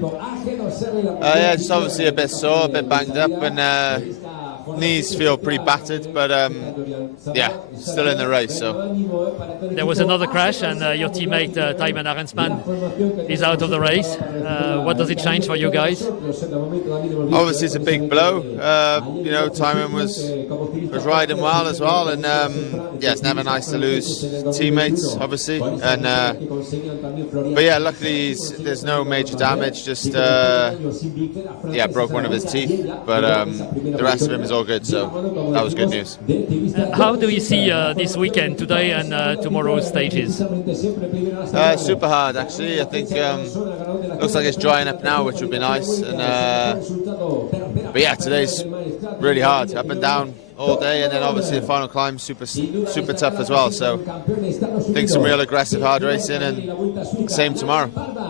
Yeah, just obviously a bit sore, a bit banged up, and knees feel pretty battered, but yeah, still in the race. So there was another crash, and your teammate Tijmen Arendsman is out of the race. What does it change for you guys? obviously it's a big blow. You know, Tijmen was riding well as well, and yeah, it's never nice to lose teammates, obviously. And but yeah, luckily there's no major damage. Just yeah, broke one of his teeth, but the rest of him is all good. So that was good news. How do you see this weekend, today and tomorrow's stages? Super hard, actually. I think looks like it's drying up now, which would be nice. And but yeah, today's really hard, up and down all day, and then obviously the final climb super tough as well. So I think some real aggressive hard racing, and same tomorrow.